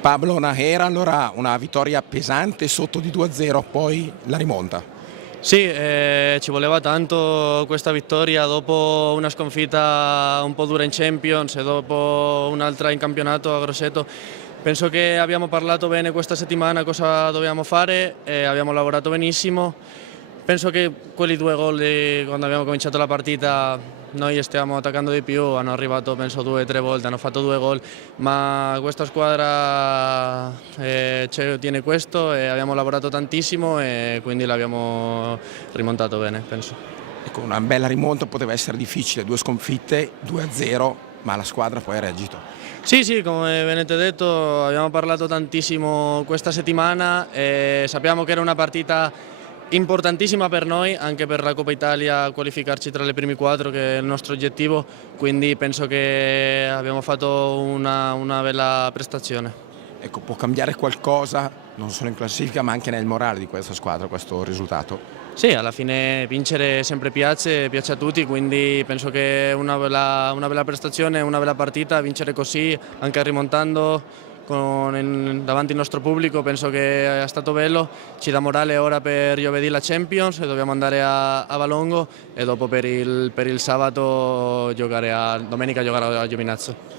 Pablo Nahera, allora una vittoria pesante sotto di 2-0, poi la rimonta. Sì, ci voleva tanto questa vittoria dopo una sconfitta un po' dura in Champions e dopo un'altra in campionato a Grosseto. Penso che abbiamo parlato bene questa settimana cosa dobbiamo fare e abbiamo lavorato benissimo. Penso che quelli due gol quando abbiamo cominciato la partita noi stiamo attaccando di più, hanno arrivato penso 2 o 3 volte, hanno fatto 2 gol, ma questa squadra tiene questo e abbiamo lavorato tantissimo e quindi l'abbiamo rimontato bene, penso. Ecco, una bella rimonta, poteva essere difficile, 2 sconfitte, 2-0, ma la squadra poi ha reagito. Sì, sì, come avete detto abbiamo parlato tantissimo questa settimana e sappiamo che era una partita importantissima per noi, anche per la Coppa Italia, qualificarci tra le primi 4 che è il nostro obiettivo, quindi penso che abbiamo fatto una bella prestazione. Ecco, può cambiare qualcosa, non solo in classifica, ma anche nel morale di questa squadra, questo risultato? Sì, alla fine vincere sempre piace a tutti, quindi penso che è una bella prestazione, una bella partita, vincere così, anche rimontando davanti al nostro pubblico, penso che è stato bello, ci dà morale ora per giovedì la Champions e dobbiamo andare a Valongo e dopo per il sabato domenica giocare a Giovinazzo.